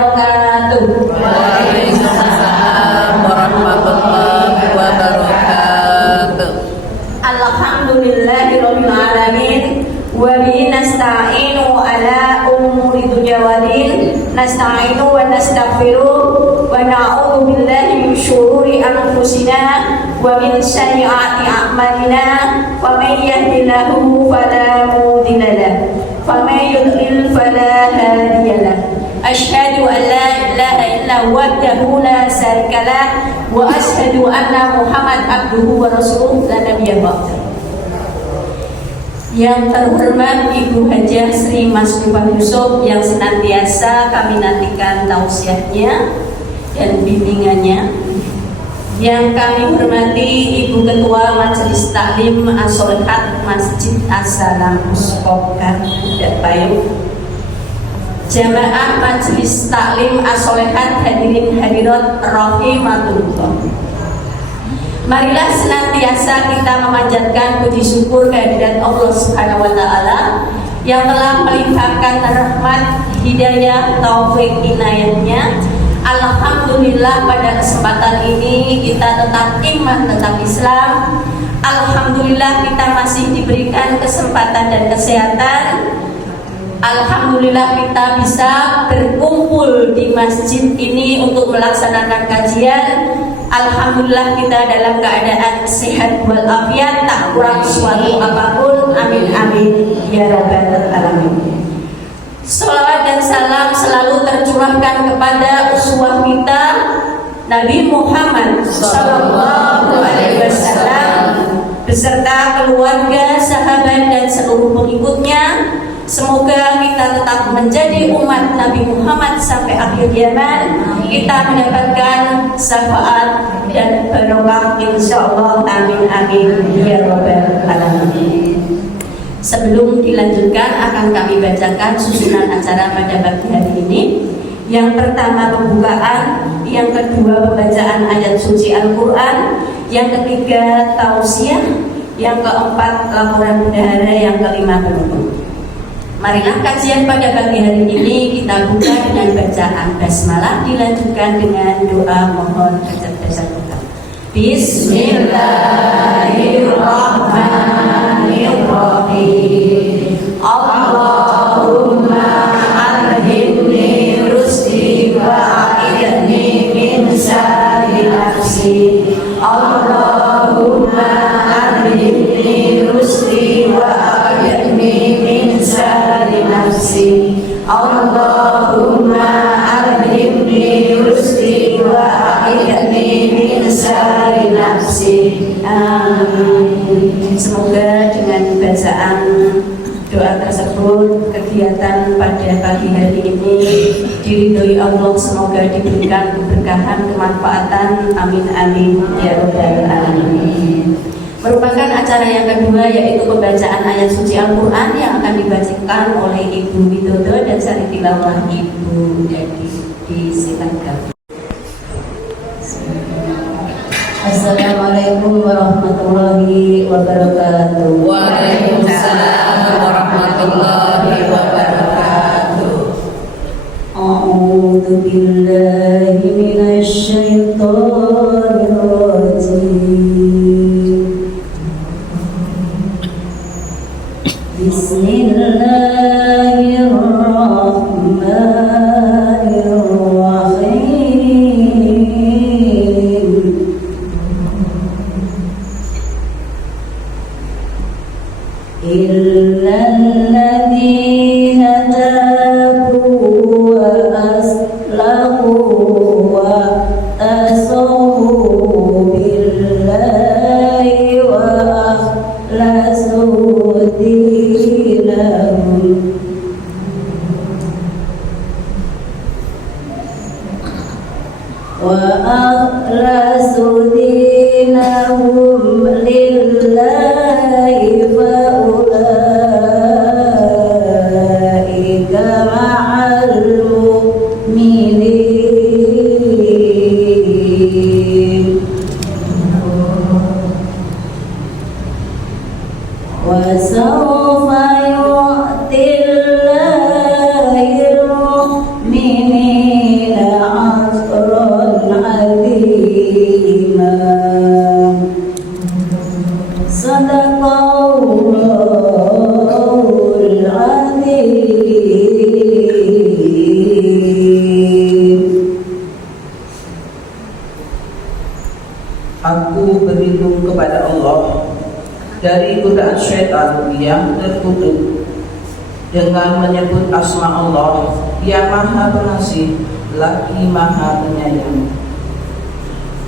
wabarakatuh. Waalaikumsalam warahmatullahi wabarakatuh. Alhamdulillahirabbil alamin wa bihi nasta'inu ala umuri dunya wa din. Nasta'inu wa nastaghfiruh wa na'udzu billahi min syururi anfusina wa min sayyiati a'malina. Wa may yahdihillahu fala mudilla lahu wa may yudlil fala hadiya lahu. Asyhadu an la ilaha illa wahdahu la syarika lah wa asyhadu anna Muhammad abduhu wa rasuluh la nabiyya ba'da. Yang terhormat Ibu Hajah Sri Mas Dupah Yusuf yang senantiasa kami nantikan tausiahnya dan bimbingannya. Yang kami hormati Ibu Ketua Majelis Taklim As-Sholihat Masjid As-Salam Muskoka dan Payung, Jamaah Majelis Taklim As-Sholihat, hadirin hadirat rahimatullah. Marilah senantiasa kita memanjatkan puji syukur kehadirat Allah Subhanahu wa taala yang telah melimpahkan rahmat, hidayah, taufik, inayahnya. Alhamdulillah pada kesempatan ini kita tetap iman, tetap Islam. Alhamdulillah kita masih diberikan kesempatan dan kesehatan. Alhamdulillah kita bisa berkumpul di masjid ini untuk melaksanakan kajian. Alhamdulillah kita dalam keadaan sehat walafiat, tak kurang suatu apapun. Amin amin ya rabbal alamin. Salawat dan salam selalu tercurahkan kepada uswah kita Nabi Muhammad sallallahu alaihi wasallam beserta keluarga, sahabat dan seluruh pengikutnya. Semoga kita tetap menjadi umat Nabi Muhammad sampai akhir zaman. Kita mendapatkan syafaat dan barokah insyaallah. Amin amin ya rabbal alamin. Sebelum dilanjutkan akan kami bacakan susunan acara pada pagi hari ini. Yang pertama pembukaan, yang kedua pembacaan ayat suci Al-Quran, yang ketiga tausiah, yang keempat laporan bendahara, yang kelima penutup. Marilah kajian pada pagi hari ini kita buka dengan bacaan basmalah, dilanjutkan dengan doa mohon kecerdasan kita. Bismillahirrahmanirrahim. Allahumma alhimni rusdi wa a'idni min syarri nafsi. Allahumma alhimni rusdi wa a'idni min syarri nafsi. Allahumma alhimni rusdi wa a'idni min syarri nafsi. Amin. Semoga dengan bacaan doa tersebut kegiatan pada pagi hari ini diridhoi Allah, semoga diberikan keberkahan, kemanfaatan. Amin amin ya rabbal alamin. Merupakan acara yang kedua yaitu pembacaan ayat suci Al-Quran yang akan dibacakan oleh Ibu Widodo dan sari tilawah Ibu Dedi. Disilakan. Assalamualaikum warahmatullahi wabarakatuh. Waalaikumsalam warahmatullahi wabarakatuh. A'udzu billahi minasy syaithanir rajim. Bismillahirrahmanirrahim. Illal ladzina tabu wa aslahu wa tasawu billahi wa akhlasu dinahum lillahi fa ulaika ma'al mu'minin wa sawfa yu'til lahil mu'minin berlindung kepada Allah dari godaan syaitan yang terkutuk dengan menyebut asma Allah yang Maha Pengasih lagi Maha Penyayang,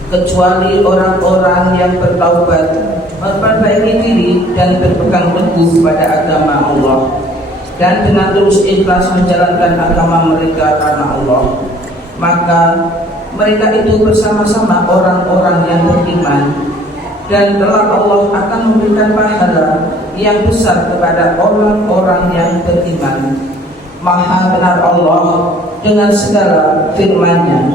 kecuali orang-orang yang bertaubat, memperbaiki diri dan berpegang teguh pada agama Allah dan dengan terus ikhlas menjalankan agama mereka karena Allah, maka mereka itu bersama-sama orang-orang yang beriman, dan kelak Allah akan memberikan pahala yang besar kepada orang-orang yang beriman. Maha benar Allah dengan segala firman-Nya.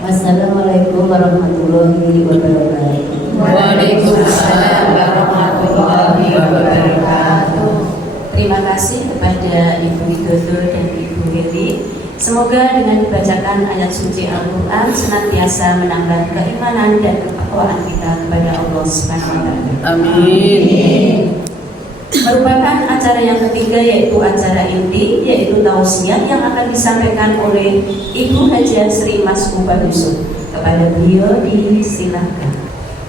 Wassalamualaikum warahmatullahi wabarakatuh. Waalaikumsalam warahmatullahi wabarakatuh. Terima kasih kepada Ibu Widodo dan Ibu Heli. Semoga dengan dibacakan ayat suci Al-Quran senantiasa menambah keimanan dan ketakwaan kita kepada Allah Subhanahu wa Ta'ala. Amin. Merupakan acara yang ketiga, yaitu acara inti, yaitu tausiah yang akan disampaikan oleh Ibu Hajiah Sri Mas Ubah Yusuf. Kepada beliau disilakan.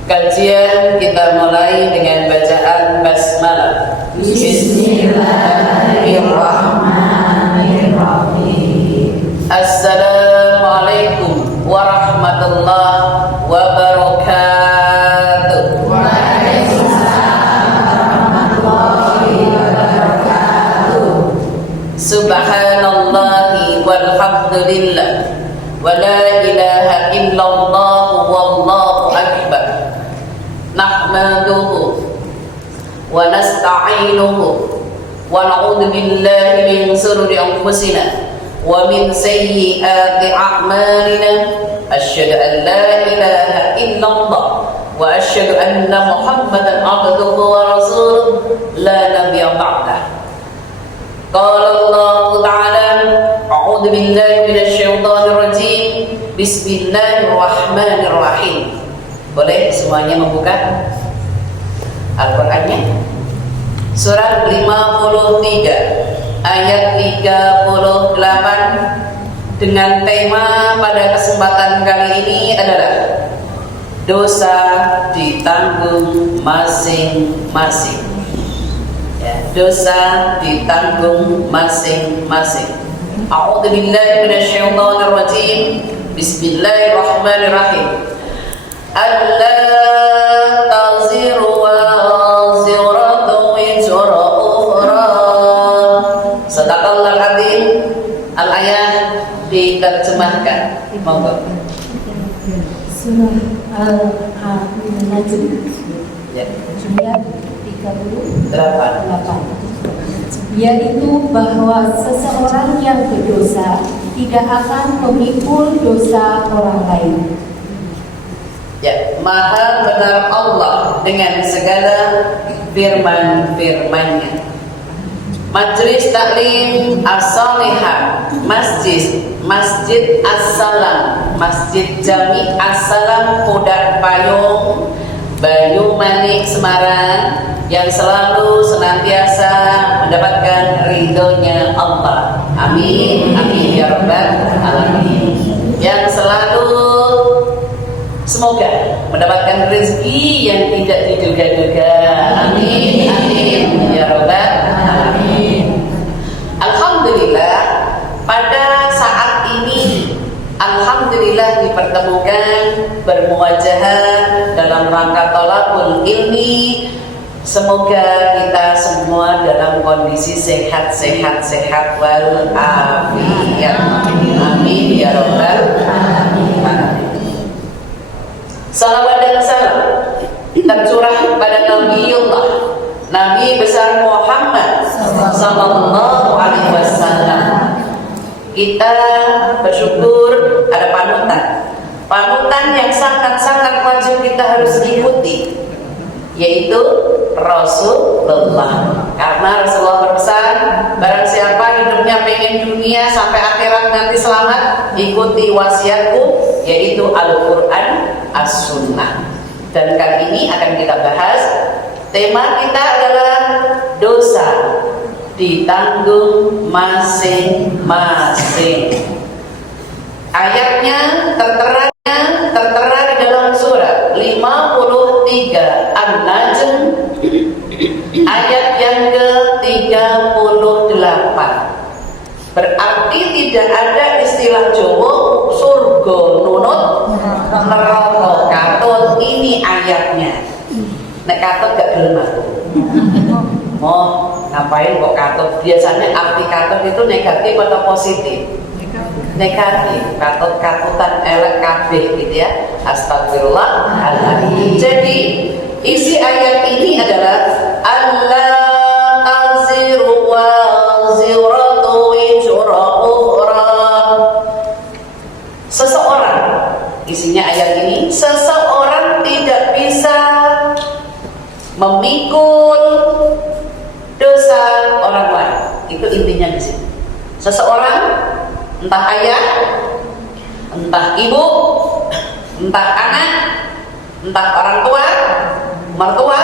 Kajian kita mulai dengan bacaan basmalah. Bismillahirrahmanirrahim. Assalamualaikum warahmatullahi wabarakatuh. Subhanallahi walhamdulillah wa la ilaha illallah wallahu akbar. Nahmaduhu wa nasta'inuhu wa na'udzu billahi min shururi anfusina wa min sayyiati a'malina. Asyhadu an la ilaha illallah wa asyhadu anna Muhammadan abduhu wa rasuluh la nabiyya ba'dah. Qala Allah Ta'ala, a'udzu billahi minasyaitonir rajim. Bismillahirrahmanirrahim. Boleh semuanya membuka Al-Qur'annya? Surat 53 ayat 38 dengan tema pada kesempatan kali ini adalah dosa ditanggung masing-masing. Ya, dosa ditanggung masing-masing. A'udzu billahi minasyaitonir rajim. Bismillahirrahmanirrahim. Alla taziru waziratun wizra ukhra. Sadaqallahul adzim. Al-ayat diterjemahkan. Monggo. Surah Al-Najm Ya. ayat 38, 8. yaitu bahwa seseorang yang berdosa tidak akan memikul dosa orang lain. Ya, Maha benar Allah dengan segala firman-firman-Nya. Majelis Taklim As-Salihah, Masjid As-Salam, Masjid Jami As-Salam Pudak Payung, Banyumanik, Semarang, yang selalu senantiasa mendapatkan ridhonya Allah. Amin, amin ya rabbal alamin. Yang selalu semoga mendapatkan rezeki yang tidak diduga-duga. Amin, amin ya rabbal alamin. Alhamdulillah, pada saat ini alhamdulillah dipertemukan bermuwajahah dalam rangka thalabul ilmi. Semoga kita semua dalam kondisi sehat wal afiat. Amin ya rabbal alamin. Salawat dan salam tercurah pada Nabiullah, Nabi besar Muhammad sallallahu alaihi wasallam. Kita bersyukur ada panutan yang sangat-sangat wajib kita harus ikuti, yaitu Rasulullah. Karena Rasulullah berpesan, barang siapa hidupnya pengen dunia sampai akhirat nanti selamat, ikuti wasiatku, yaitu Al-Quran, As-Sunnah. Dan kali ini akan kita bahas, tema kita adalah dosa ditanggung masing-masing. Ayatnya tertera di dalam surat 53 ayat yang ke-38. Berarti tidak ada istilah Jawa surga nunut neraka katut. Ini ayatnya. Nek katut gak gelem aku. Ngapain kok katut? Biasanya arti katut itu negatif atau positif? Negatif. Katutan elek kabeh gitu ya. Astagfirullahaladzim. Jadi isi ayat ini adalah Allah taziru wa ziratu wizra ukhra. Seseorang, isinya ayat ini, seseorang tidak bisa memikul dosa orang lain. Itu intinya di sini. Seseorang, entah ayah, entah ibu, entah anak, entah orang tua, mertua,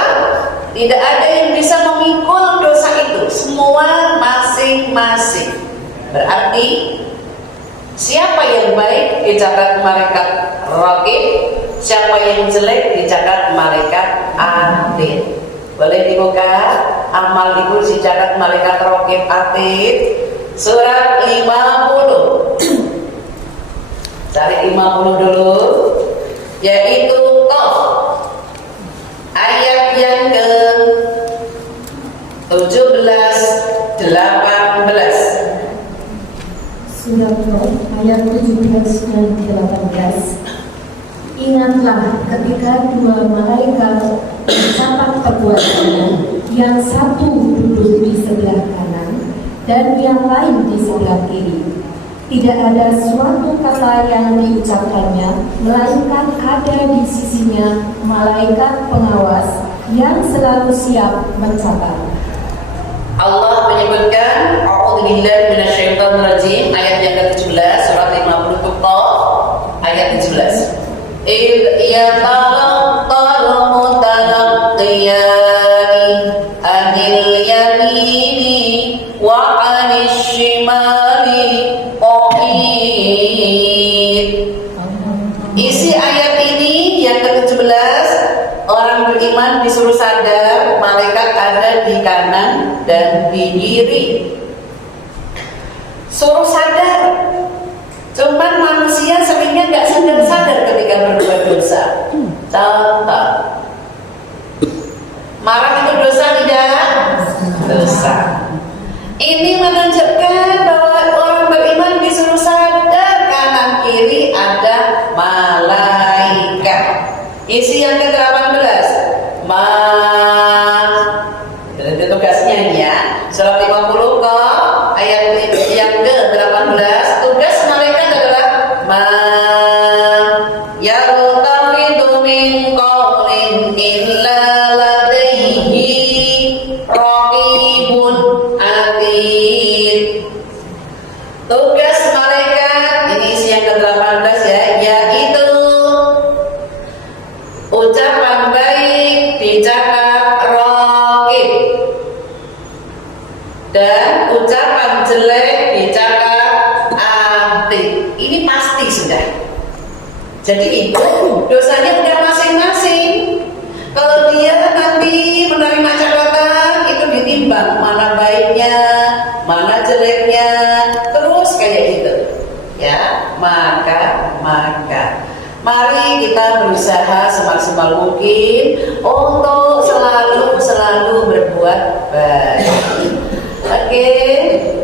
tidak ada yang bisa memikul dosa itu. Semua masing-masing. Berarti siapa yang baik dicatat malaikat raqib, siapa yang jelek dicatat malaikat atid. Boleh dibuka amal itu dicatat malaikat raqib atid surat 50. Cari 50 dulu, yaitu Qaf ayat yang ke-17 18. Surat Nur ayat 17 dan 18. Ingatlah ketika dua malaikat mencatat perbuatannya, yang satu duduk di sebelah kanan dan yang lain di sebelah kiri. Tidak ada suatu kata yang diucapkannya, melainkan ada di sisinya malaikat pengawas yang selalu siap mencatat. Allah menyebutkan A'udzubillahi minasyaitonirrajim ayat yang ke-17 surat 50 Qaf ayat 17. Yatalaqqal mutalaqqiyani anil yamini wa 'anil shimali qa'id. Isi ayat ini yang ke-17, orang beriman disuruh sadar malaikat ada di kanan dan di kiri. Suruh sadar. Cuman manusia seringnya nggak sadar-sadar ketika berbuat dosa. Contoh, marah itu dosa tidak? Dosa. Ini menunjukkan bahwa orang beriman disuruh sadar kanan kiri ada malaikat. Isi yang ke-18, itu tugasnya ini ya. Surat 50 Qaf ayat yang ke-18, tugas malaikat adalah yaltafidu min qawlin illa ladaihi raqibun atid. Tugas malaikat ini isi yang ke-18 ya, yaitu ucapan baik dicatat raqib dan ucapan jelek dicatat atid. Ini pasti sudah. Jadi itu dosanya udah masing-masing. Kalau dia nanti menerima catatan, itu ditimbang mana baiknya, mana jeleknya, terus kayak gitu. Ya, maka mari kita berusaha semaksimal mungkin untuk selalu berbuat baik. Oke,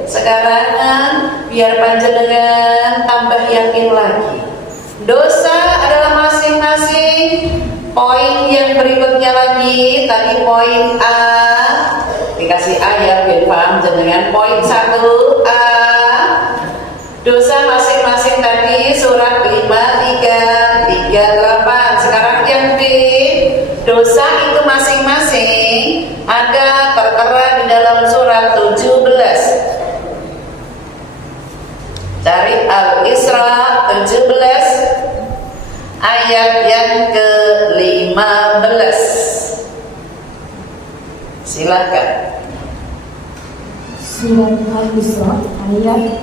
sekarang biar panjenengan tambah yakin lagi. Dosa adalah masing-masing. Poin yang berikutnya lagi, tadi poin A, dikasih A ya, biar paham jenengan. Poin 1A, dosa masing-masing tadi surat 53, 38. Sekarang yang B, dosa itu masing-masing ada tertera di dalam surat 17. Dari Al-Isra 17 ayat yang ke-15. Silakan. Surat Al-Isra ayat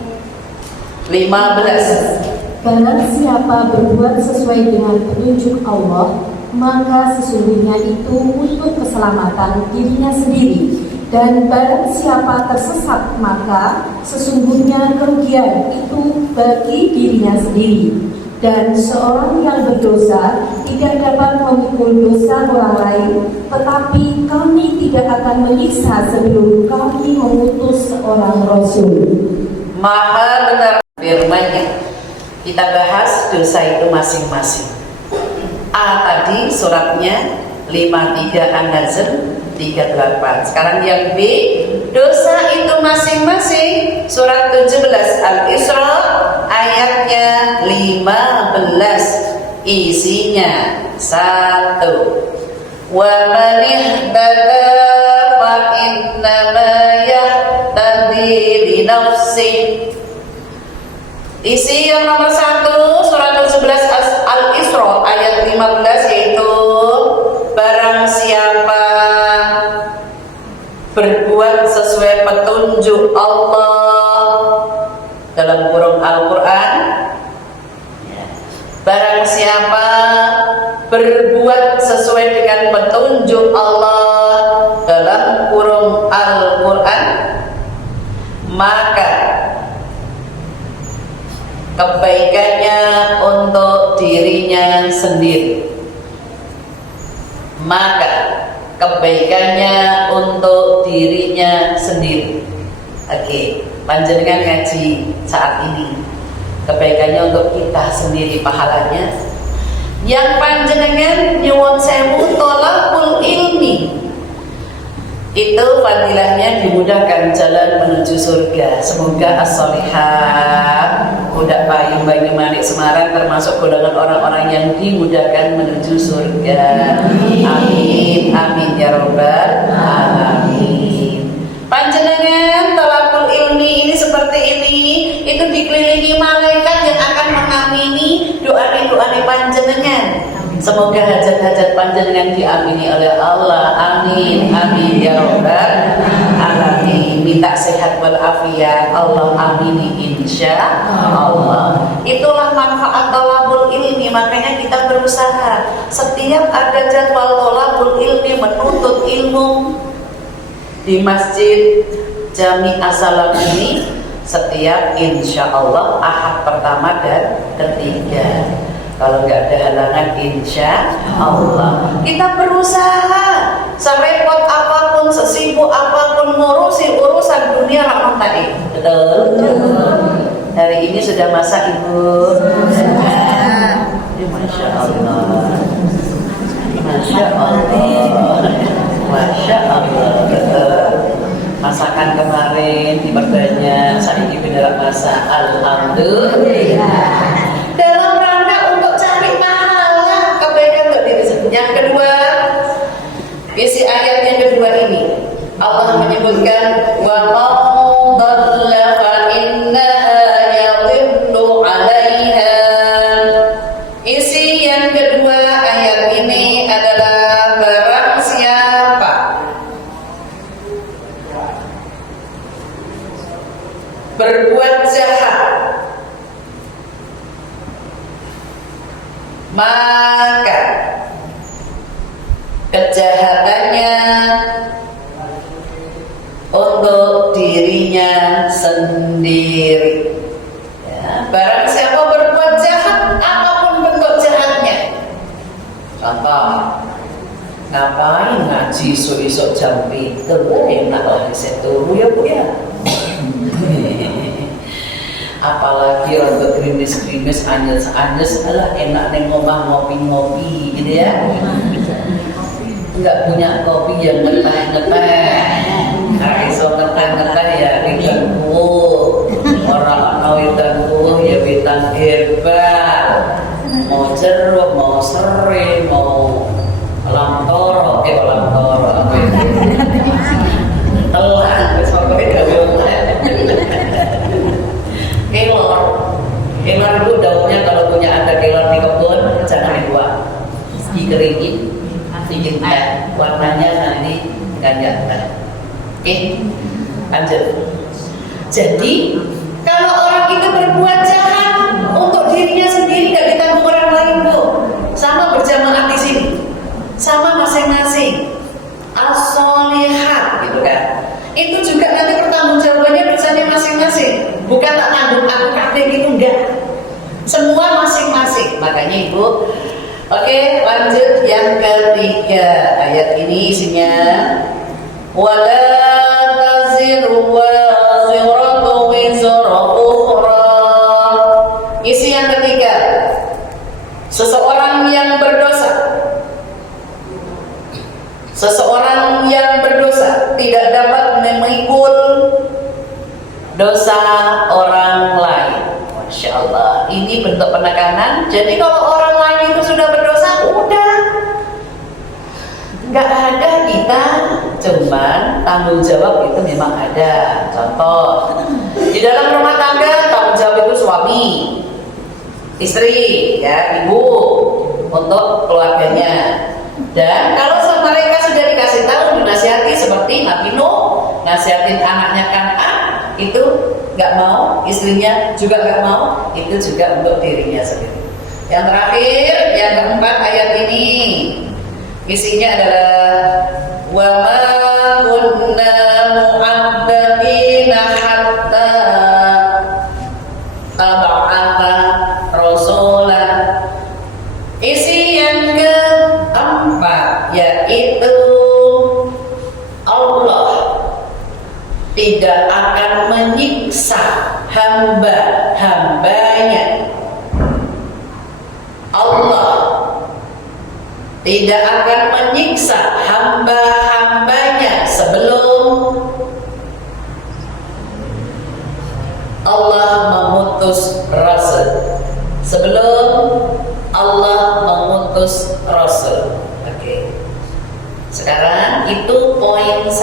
15. Barang siapa berbuat sesuai dengan petunjuk Allah, maka sesungguhnya itu untuk keselamatan dirinya sendiri. Dan barang siapa tersesat, maka sesungguhnya kerugian itu bagi dirinya sendiri. Dan seorang yang berdosa tidak dapat memikul dosa orang lain, tetapi kami tidak akan menyiksa sebelum kami mengutus seorang Rasul. Maha benar firman-Nya. Kita bahas dosa itu masing-masing. A tadi suratnya 53 An-Nazm 38. Sekarang yang B, dosa itu masing-masing. Surat 17 Al-Isra ayatnya 15. Isinya 1. Wa man ihtada fa innama yahtadi li nafsihi. Isi yang nomor 1 surat 17 Al-Isra ayat 15, yaitu barang siapa berbuat sesuai petunjuk Allah dalam kurung Al-Quran, barang siapa berbuat sesuai dengan petunjuk Allah dalam kurung Al-Quran, maka kebaikannya untuk dirinya sendiri. Maka kebaikannya untuk dirinya sendiri. Oke, panjenengan ngaji saat ini, kebaikannya untuk kita sendiri pahalanya. Yang panjenengan nyuwun sewu tolakul ilmi, itu fadilahnya dimudahkan jalan menuju surga. Semoga as-solihah budak payung Banyumanik Semarang termasuk golongan orang-orang yang dimudahkan menuju surga. Amin, amin ya robbal alamin. Panjenengan tolakul ilmi ini seperti ini, itu dikelilingi malaikat yang akan mengamini doa-doa panjenengan. Semoga hajat-hajat panjenengan diamini oleh Allah. Amin, amin ya robbal alamin. Minta sehat walafiat, Allah amini insya Allah. Itulah manfaat tolabul ilmi. Makanya kita berusaha setiap ada jadwal tolabul ilmi, menuntut ilmu di Masjid Jami As-Salam ini setiap insya Allah Ahad pertama dan ketiga. Kalau nggak ada halangan, insya Allah kita berusaha serepot apapun, sesibuk apapun ngurusi urusan dunia rahmat tadi. Betul? Hari ini sudah masak Ibu? Masya Allah, Masya Allah, Masya Allah. Betul. Masakan kemarin diperbanyak, saya ini beneran masak. Alhamdulillah. Dalam rangka untuk cari pahala kebaikan untuk diri sendiri. Yang kedua, isi ayat yang kedua ini Allah menyebutkan wa man dhalla fa innaha yadhillu 'alaiha. Isi yang kedua ayat ini adalah barang siapa berbuat jahat, maka kejahatannya untuk dirinya sendiri. Ya, barang siapa berbuat jahat, apapun bentuk jahatnya. Contoh, ngapain ngaji esok-esok jam 7? Enak lah bisa turu ya Bu ya. Apalagi untuk grimis-grimis, anyes-anyes, alah enak neng ngomong ngopi-ngopi gitu ya. Enggak punya kopi yang ngeteh-ngeteh, nah iso ngeteh-ngeteh ya wedang kuah, orang wedang kuah ya wedang herbal, mau jeruk, mau serai, mau lamtoro, lamtoro telan, pokoknya gawe kelor itu daunnya, kalau punya ada kelor di kebun jangan dibuang, dikeringin, bikin teh, warnanya nanti ganjar teh. Oke, lanjut. Jadi kalau orang itu berbuat jahat untuk dirinya sendiri, gak ditanggung orang lain tuh, sama berjamaah di sini. Semua masing-masing. Makanya Ibu. Oke, lanjut yang ketiga. Ayat ini isinya wala taziru waziratu wizra ukhra. Isi yang ketiga. Seseorang yang berdosa tidak dapat memikul dosa orang lain. Masya Allah, ini bentuk penekanan. Jadi kalau orang lain itu sudah berdosa, udah nggak ada kita, cuman tanggung jawab itu memang ada. Contoh, di dalam rumah tangga tanggung jawab itu suami, istri, ya, ibu untuk keluarganya. Dan kalau mereka sudah dikasih tahu, dinasihati seperti Nabi Nuh nasihatin anaknya Kan'an, itu nggak mau, istrinya juga nggak mau, itu juga untuk dirinya sendiri. Yang terakhir, yang keempat ayat ini isinya adalah wa ma kunna mu'adzabina hatta tab'atha rasulah. Isi yang keempat yaitu Allah tidak akan menyiksa hamba-hambanya. Allah tidak akan menyiksa hamba-hambanya sebelum Allah memutus rasul. Sebelum Allah memutus rasul. Oke. Sekarang itu poin 1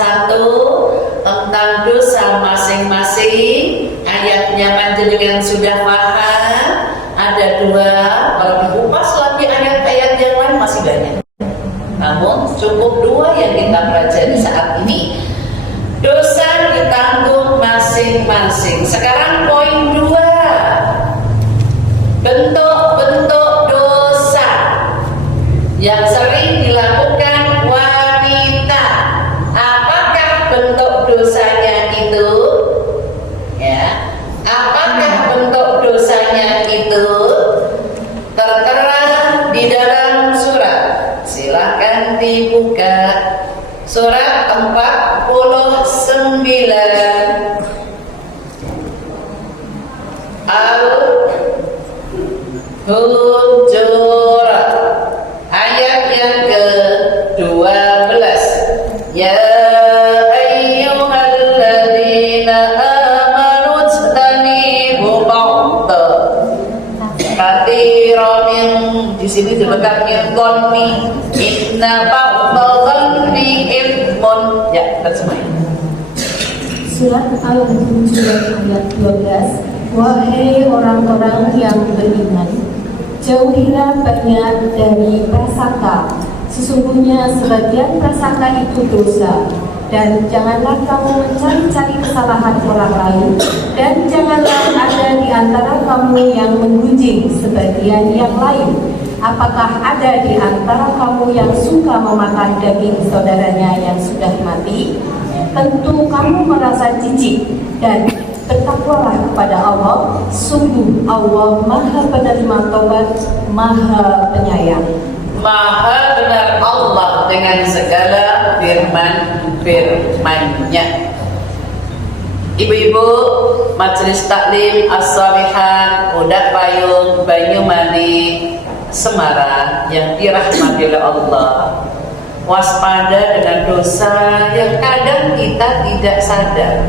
tentang dosa masing-masing. Ayatnya panjenengan sudah paham. Ada 2. Kalau dikupas lagi ayat-ayat yang lain masih banyak. Namun cukup 2 yang kita pelajari saat ini. Dosa ditanggung masing-masing. Sekarang poin 2. Bentuk-bentuk dosa yang sering dilakukan wanita. Apakah bentuk dosanya itu? Ya. Apakah bentuk dosanya itu? Tertera di dalam surat. Silahkan dibuka. Surat 49 Al-Hujurat ayat yang ke-12. Ya ayyuhalladzina amanu ijtanibu ba'da katsiran, di sini dibekat min dhanni inna ba'da dhanni ilmun. Ya, terjemahin. Surat Al-Hujurat ayat 12. Wahai orang-orang yang beriman, jauhilah banyak dari prasangka. Sesungguhnya sebagian prasangka itu dosa. Dan janganlah kamu mencari-cari kesalahan orang lain. Dan janganlah ada di antara kamu yang menggunjing sebagian yang lain. Apakah ada di antara kamu yang suka memakan daging saudaranya yang sudah mati? Tentu kamu merasa jijik dan bertakwalah kepada Allah. Sungguh Allah Maha penerima taubat, Maha penyayang. Maha benar Allah dengan segala firman-Nya. Ibu-ibu Majelis Taklim As-Salihat Budak Payung Banyumani Semarang yang dirahmati oleh Allah, waspada dengan dosa yang kadang kita tidak sadar.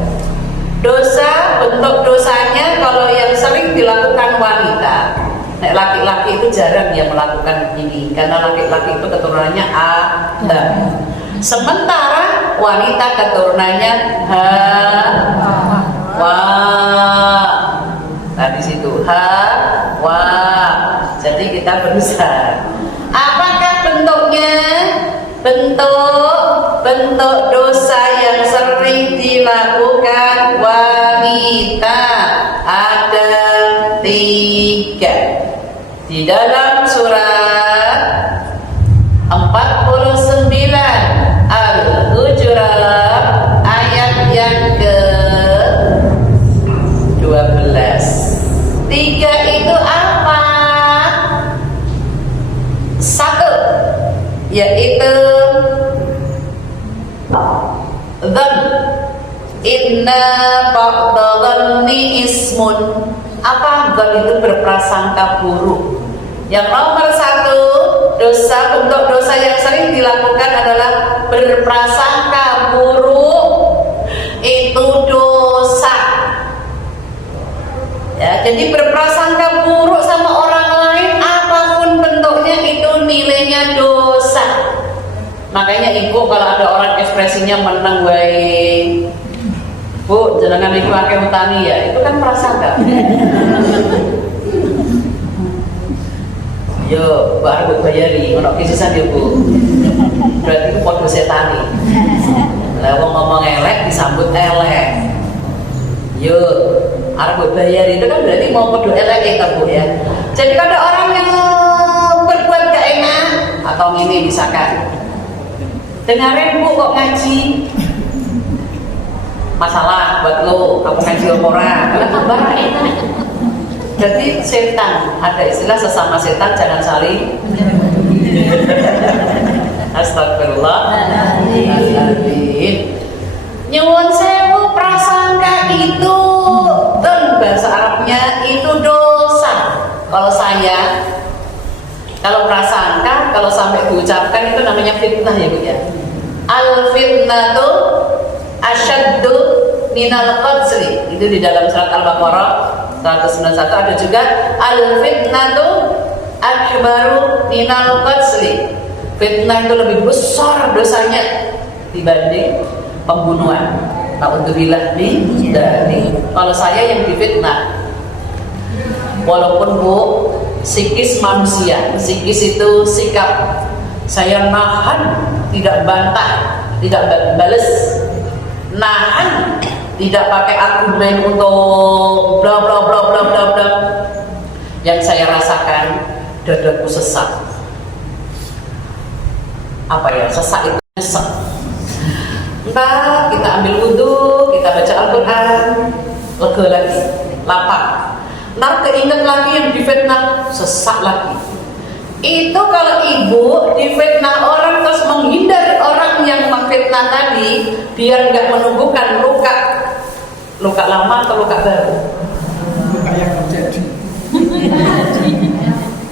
Dosa, bentuk dosanya kalau yang sering dilakukan wanita. Laki-laki itu jarang yang melakukan ini, karena laki-laki itu keturunannya Adam. Sementara wanita keturunannya Hawa. Nah di situ Hawa. Jadi kita berusaha. Apakah bentuknya? Bentuk dosa yang sering dilakukan wanita ada 3 di dalam surat 49 Al-Hujurat ayat yang ke-12. 3 itu apa? Inna ba'da dhanni ismun. Apa dzan itu? Berprasangka buruk. Yang nomor satu, dosa, bentuk dosa yang sering dilakukan adalah berprasangka buruk. Itu dosa. Ya, jadi berprasangka buruk sama orang lain apapun bentuknya itu nilainya dosa. Makanya ibu kalau ada orang ekspresinya menang wae, Bu, jangan iku akeh utani ya, itu kan prasangka. Yo, baru bayari, ono kisisan yo Bu. Berarti itu podo setani. Lah wong ngomong elek disambut elek. Yo, arep bayari itu kan berarti mau podo elek ya Bu ya. Jadi kalau ada orang yang berbuat gak enak atau ini misalkan, dengarin Bu kok ngaji. Masalah buat lo, kamu ngaji orang, karena tambah enak. Jadi setan, ada istilah sesama setan jangan saling. Astagfirullahaladzim. Nyuwun sewu, prasangka itu dan bahasa Arabnya itu dosa. Kalau saya, kalau prasangka, kalau sampai diucapkan itu namanya fitnah ya Bu ya. Al fitnatu asyaddu minal qatli. Itu di dalam surat Al-Baqarah 191 ada juga al-fitnatu akbaru minal qatli. Fitnah itu lebih besar dosanya dibanding pembunuhan. Ta'udzubillah dari. Kalau saya yang difitnah, walaupun Bu, psikis manusia, psikis itu sikap saya nahan, tidak bantah, tidak balas, nahan, tidak pakai argumen untuk bla bla bla bla bla bla. Yang saya rasakan, dadaku sesak. Apa ya, sesak itu nyesek. Entah kita ambil wudhu, kita baca Al-Quran, lega lagi, lapar. Ntar keinget lagi yang difitnah, sesak lagi. Itu kalau ibu difitnah orang terus menghindar orang yang memfitnah tadi, biar nggak menumbuhkan luka lama atau luka baru. Luka yang terjadi.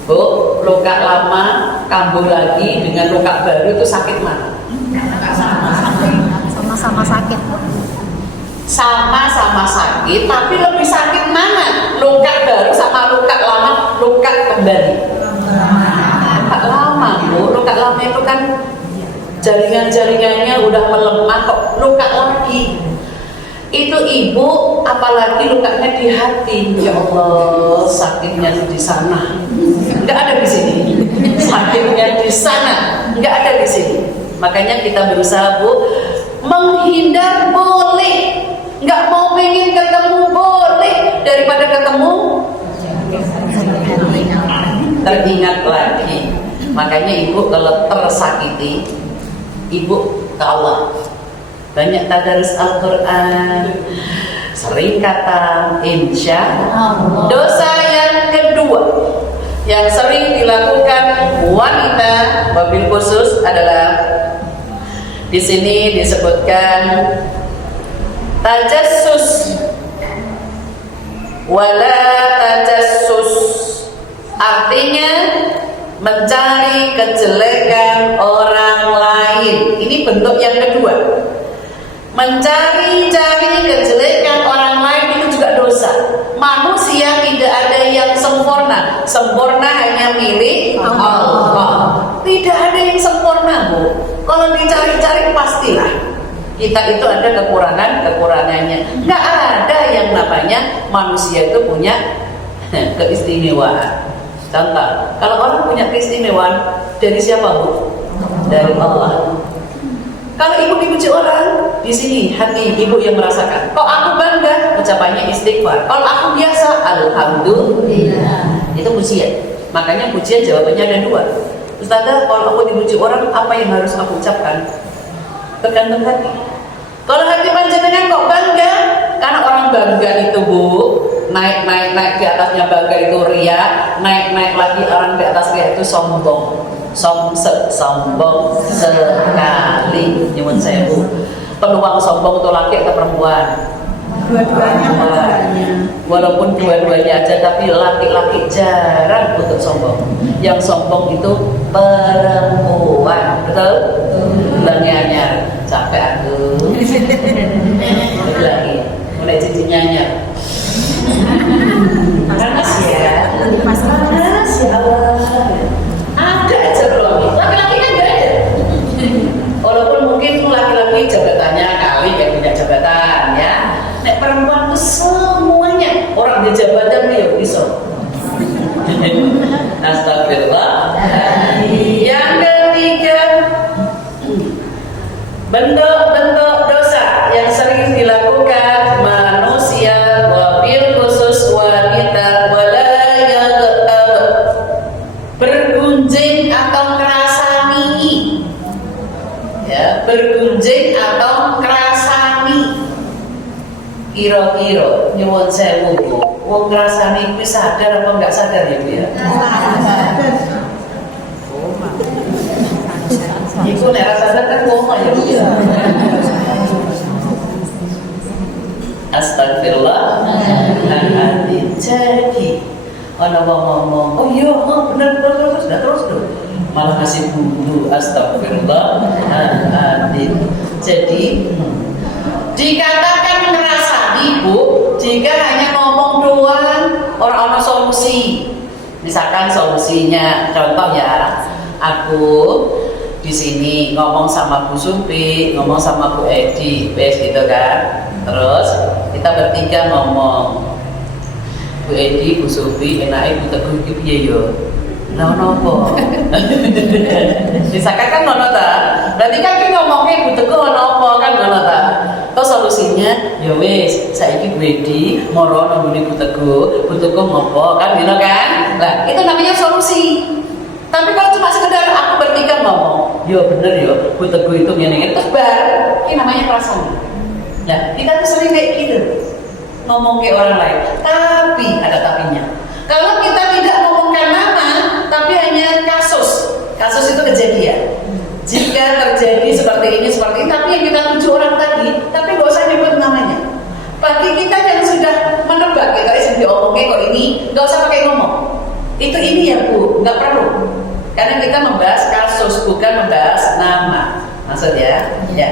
Bu, luka lama kambuh lagi dengan luka baru itu sakit mana? Sama-sama sakit. Sama-sama sakit, tapi lebih sakit mana? Luka baru sama luka lama, luka kembali. Luka lama Bu, luka lama itu kan jaringan-jaringannya udah melemah kok luka lagi. Itu ibu apalagi lukanya di hati. Ya Allah, sakitnya di sana. Enggak ada di sini. Sakitnya di sana, enggak ada di sini. Makanya kita berusaha Bu, menghindar boleh, nggak mau pengen ketemu boleh, daripada ketemu teringat lagi. Makanya ibu kalau tersakiti, ibu ke Allah, banyak tadarus Al-Quran, sering kata insya Allah. Dosa yang kedua yang sering dilakukan wanita wabil khusus adalah di sini disebutkan tajassus, wala tajassus, artinya mencari kejelekan orang lain. Ini bentuk yang kedua. Mencari-cari kejelekan orang lain itu juga dosa. Manusia tidak ada yang sempurna. Sempurna hanya milik Allah. Tidak ada yang sempurna Bu. Kalau dicari-cari pastilah kita itu ada kekurangannya. Nggak ada yang namanya manusia itu punya keistimewaan. Contoh, kalau orang punya keistimewaan dari siapa Bu? Dari Allah. Kalau ibu dipuji orang, di sini hati ibu yang merasakan. Kok aku bangga, ucapannya istighfar. Kalau aku biasa, alhamdulillah. Itu pujian. Makanya pujian jawabannya ada dua. Ustazah, kalau aku dipuji orang, apa yang harus aku ucapkan? Tergantung hati. Kalau hati panjenengan kok bangga, karena orang bangga itu Bu, naik di atasnya bangga itu ria, naik lagi orang di atas ria itu sombong. Sombong sekali, nyuwun sewu. peluang sombong itu laki atau perempuan? Walaupun dua-duanya aja, tapi laki-laki jarang untuk sombong. Yang sombong itu perempuan, betul? Bilangnya anyar, capek aku. Lagi, mulai cici nyanyar. Panas ya, panas ya Allah. Ada aja belum, laki-laki kan nggak ada. Walaupun mungkin laki-laki jabatannya kali yang punya jabatan ya. Nek perempuan itu semuanya orang di jabatan dia bisa. Astagfirullah. Yang ketiga, bentuk-bentuk dosa yang sering dilakukan manusia, wabil khusus wanita, bergunjing atau kerasani, ya, bergunjing atau kerasani. Kira-kira nyuwun sewu Bu, wong ngrasani kuwi sadar apa enggak sadar ya Bu ya? Iku nek rasa sadar kan koma ya Bu ya. Astagfirullahaladzim. Jadi ana wong ngomong, oh iya, bener terus tuh. Malah kasih bumbu astagfirullahaladzim. Jadi dikatakan ngerasani Bu jika hanya ngomong doang, orang solusi. Misalkan solusinya, contoh ya, aku di sini ngomong sama Bu Supi, ngomong sama Bu Edi, bes gitu kan. Terus kita bertiga ngomong, Bu Edi, Bu Supi, enake Bu Teguh iki piye yo? Lah nopo? Misalkan kan ngono ta. Berarti kan ki ngomongke Bu Teguh ono apa kan ngono ta. Terus solusinya ya wis saiki Bu Edi moro nang Bu Teguh ngopo kan gitu kan. Nah, itu namanya solusi. Tapi kalau cuma sekedar aku bertiga ngomong, yo bener yo Bu Teguh itu ngene terus bar, ini namanya perasaan. Nah, kita tuh sering kayak gitu. Ngomong ke orang lain, tapi ada tapinya. Kalau kita tidak ngomongkan nama, tapi hanya kasus itu kejadian. Jika terjadi seperti ini, tapi yang kita tuju orang tadi, tapi nggak usah nyebut namanya. Bagi kita yang sudah menebak, kita isi diomongnya kok ini, nggak usah pakai ngomong. Itu ini ya Bu, nggak perlu. Karena kita membahas kasus, bukan membahas nama. Maksudnya, ya.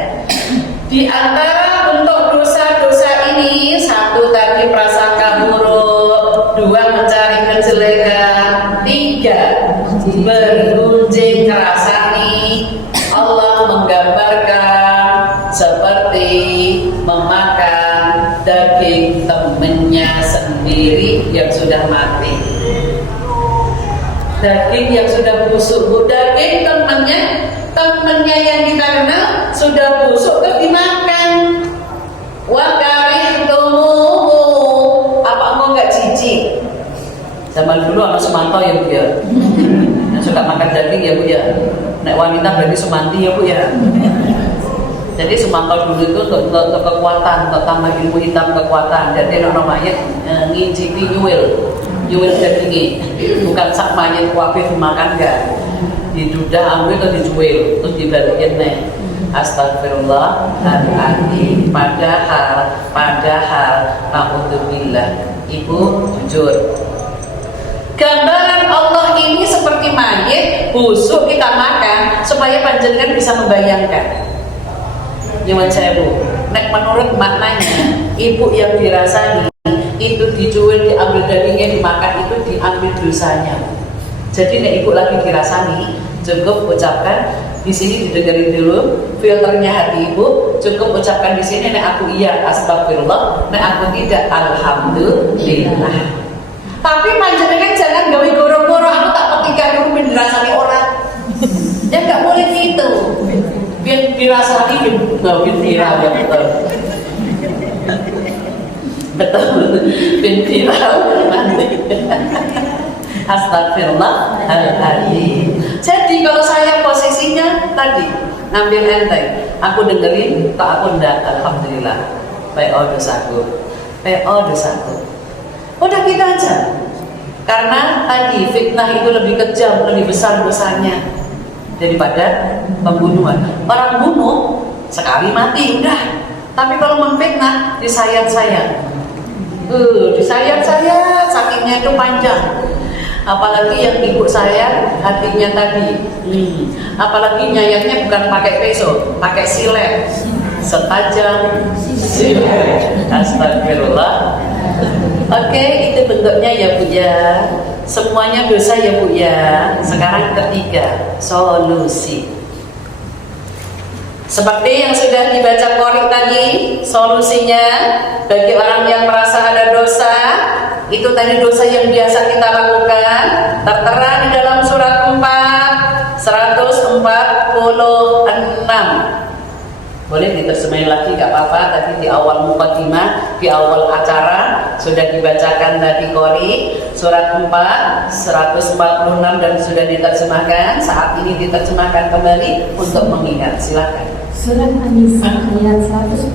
Di antara bentuk dosa-dosa ini, satu tadi prasangka buruk, dua mencari kejelekan, tiga bergunjing kerasani. Allah menggambarkan seperti memakan daging temannya sendiri yang sudah mati. Daging yang sudah busuk, daging temannya yang kita kenal sudah busuk terus dimakan. Wa karihtumuhu, apa engkau enggak jijik? Zaman dulu anak Sumanto ya Bu ya. Yang suka makan daging ya Bu ya. Nek wanita berarti Sumanti ya Bu ya. Jadi Sumanto dulu itu untuk kekuatan, untuk tambah ilmu hitam kekuatan. Jadi orang mayat ngicipi nyuwil dagingnya, bukan sak mayat kuape dimakan kan. Didudah ambil atau dijual terus dibalikin nih. Astagfirullahaladzim. Padahal naudzubillah. Ibu jujur, gambaran Allah ini seperti mayit busuk kita makan supaya panjenengan bisa membayangkan. Nyuwun sewu, nek menurut maknanya ibu yang dirasani itu dijual, diambil dagingnya, dimakan, itu diambil dosanya. Jadi nek ibu lagi dirasani, cukup ucapkan di sini, didengarin dulu filternya hati ibu, cukup ucapkan di sini nek aku iya astagfirullah, nek aku tidak alhamdulillah. Tapi panjenengan jangan gawe goro-goro, aku tak petikan dulu dirasani orang. Ya nggak boleh gitu. Biar dirasani viral ya betul. Bin viral nanti. Astagfirullahaladzim. Jadi kalau saya posisinya tadi ngambil enteng, aku dengerin, tak aku ndak, alhamdulillah. PO dosaku. Udah kita aja. Karena tadi fitnah itu lebih kejam, lebih besar dosanya daripada pembunuhan. Orang bunuh sekali mati udah. Tapi kalau memfitnah disayat-sayat, disayat-sayat sakitnya itu panjang. Apalagi yang ibu saya hatinya tadi, apalagi nyayatnya bukan pakai peso, pakai silet, setajam silet. Astagfirullah. Oke, itu bentuknya ya Bu ya. Semuanya dosa ya Bu ya. Sekarang ketiga, solusi. Seperti yang sudah dibaca Qori tadi, solusinya bagi orang yang merasa ada dosa, itu tadi dosa yang biasa kita lakukan, tertera di dalam surat 146. Boleh diterjemahin lagi, gak apa-apa. Tadi di awal mukadimah, di awal acara sudah dibacakan tadi Qori surat 146 dan sudah diterjemahkan. Saat ini diterjemahkan kembali untuk mengingat. Silakan. Surat An-Nisa ayat 146,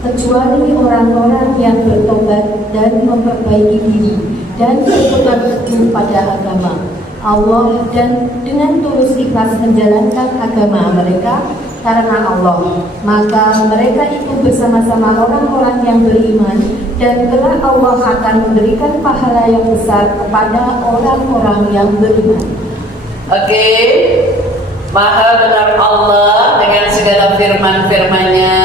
kecuali orang-orang yang bertobat dan memperbaiki diri dan berpegang teguh pada agama Allah dan dengan tulus ikhlas menjalankan agama mereka karena Allah, maka mereka itu bersama-sama orang-orang yang beriman dan kelak Allah akan memberikan pahala yang besar kepada orang-orang yang beriman. Oke. Maha benar Allah dengan segala firman-firmannya.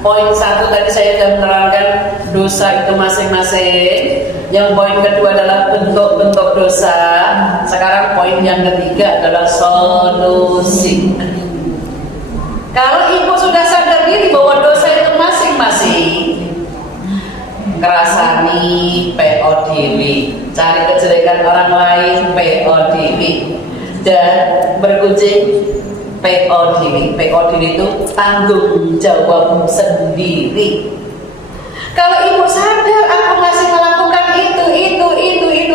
Poin 1 tadi saya sudah menerangkan dosa itu masing-masing. Yang poin kedua adalah bentuk-bentuk dosa. Sekarang poin yang ketiga adalah solusi. Kalau ibu sudah sadar diri bahwa dosa itu masing-masing, ngerasani PO diri, cari kejelekan orang lain PO diri, dan berkucing PO diri. PO diri itu tanggung jawab sendiri. Kalau ibu sadar aku masih melakukan itu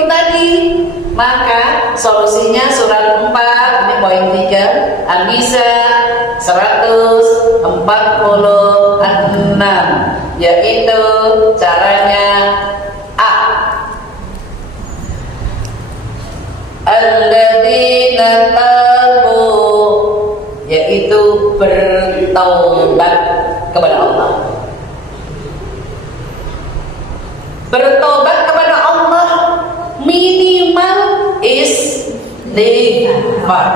tadi, maka solusinya surat 4, ini poin 3, An-Nisa 146, yaitu caranya A. Alladzina tabu, yaitu bertaubat kepada Allah. Bertobat kepada Allah minimal istighfar.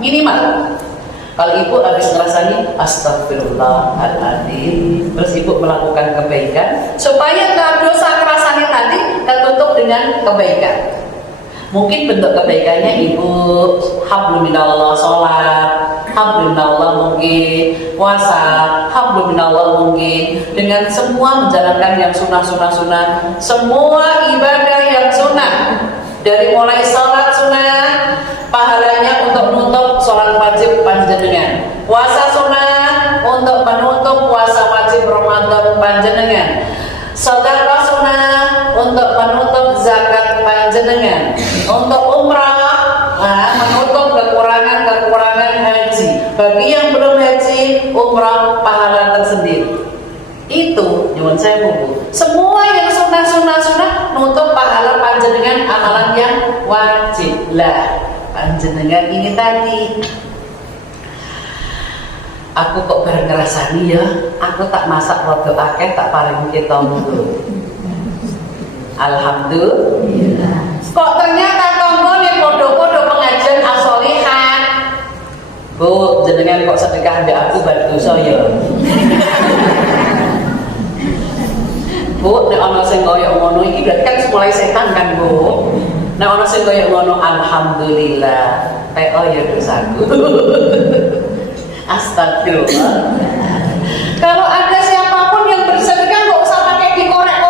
Minimal. Kalau ibu habis ngerasani astagfirullahaladzim, terus ibu melakukan kebaikan, supaya dosa ngerasani tadi tertutup dengan kebaikan. Mungkin bentuk kebaikannya ibu hablum minallah sholat, hablum minallah mungkin puasa, hablum minallah mungkin dengan semua menjalankan yang sunnah, semua ibadah yang sunnah, dari mulai sholat sunnah, pahalanya untuk menutup sholat wajib panjenengan, puasa sunnah untuk menutup puasa wajib Ramadan panjenengan, sedekah sunnah untuk menutup zakat panjenengan, untuk umrah menutup kekurangan haji. Bagi yang belum haji, umrah pahala tersendiri. Itu nyuwun saya Bu. Semua yang sunnah nutup pahala panjenengan, amalan yang wajib lah panjenengan ini tadi. Aku kok bareng ngerasani ya, aku tak masak rada akeh tak paring kita dulu. Alhamdulillah. Kok ternyata tonggone podo-podo pengajian as-sholihat. Bu, jenengan kok sedekah mbek aku bar dosa ya. Bu, nek ana sing kaya ngono iki berarti kan mulai setan kan, Bu. Nek ana sing kaya ngono alhamdulillah, PO ya dosaku. Astagfirullah. Kalau ada siapapun yang bersedekah nggak usah pakai dikorek.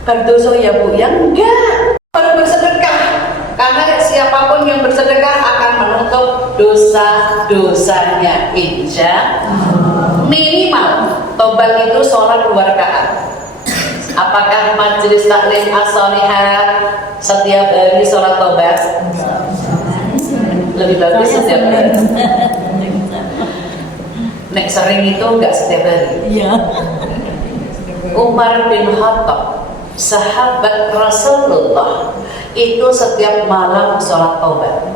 Berdosa ya Bu, ya enggak. Baru bersedekah, karena siapapun yang bersedekah akan menutup dosa-dosanya, insya minimal. Tobat itu sholat 2 rakaat. Apakah majelis taklim as-sholihat setiap hari sholat tobat? Lebih bagus setiap hari. Nek sering itu enggak setiap hari. Iya. Umar bin Khattab, sahabat Rasulullah, itu setiap malam sholat tobat.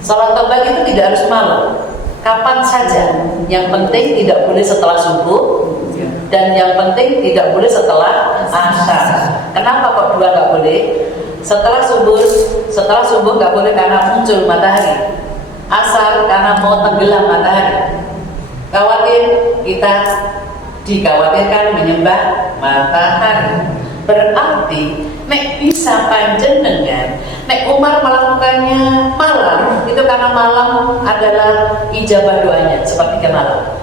Sholat tobat itu tidak harus malam. kapan saja. Yang penting tidak boleh setelah subuh, dan yang penting tidak boleh setelah asar. Kenapa kok dua nggak boleh? Setelah subuh nggak boleh karena muncul matahari. Asar karena mau tenggelam matahari. Khawatir kita dikhawatirkan menyembah matahari. Berarti nek bisa panjenengan, nek Umar melakukannya malam, itu karena malam adalah ijabah doanya sepertiga malam.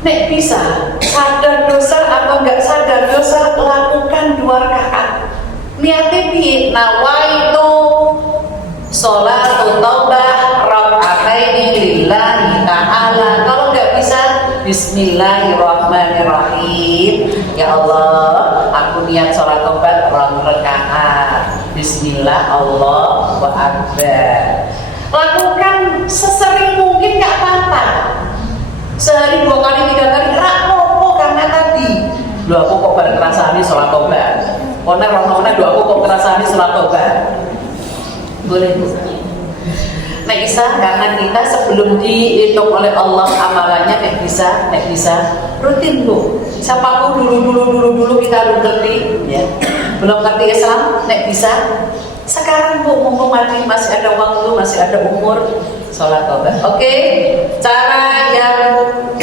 Nek bisa sadar dosa atau enggak sadar dosa, lakukan 2 rakaat. Niatnya piye? Nawaitu sholatu taubah raka'ataini lillahi ta'ala. Kalau enggak bisa, bismillahirrahmanirrahim. Ya Allah, aku niat sholat tobat 2 rakaat. Bismillah, Allahu Akbar. Lakukan sesering mungkin, enggak apa-apa. Sehari 2 kali 3 kali rapopo karena tadi. Loh aku kok bareng kerasani sholat tobat. Karena doa aku kok kerasani sholat tobat. Boleh Bu. Nek bisa karena kita sebelum dihitung oleh Allah amalannya nek bisa rutin Bu. Siapa dulu kita belum ngerti ya. Belum ngerti Islam, nek bisa sekarang Bu, mumpung masih ada waktu, masih ada umur, sholat tobat. Oke. Cara yang B.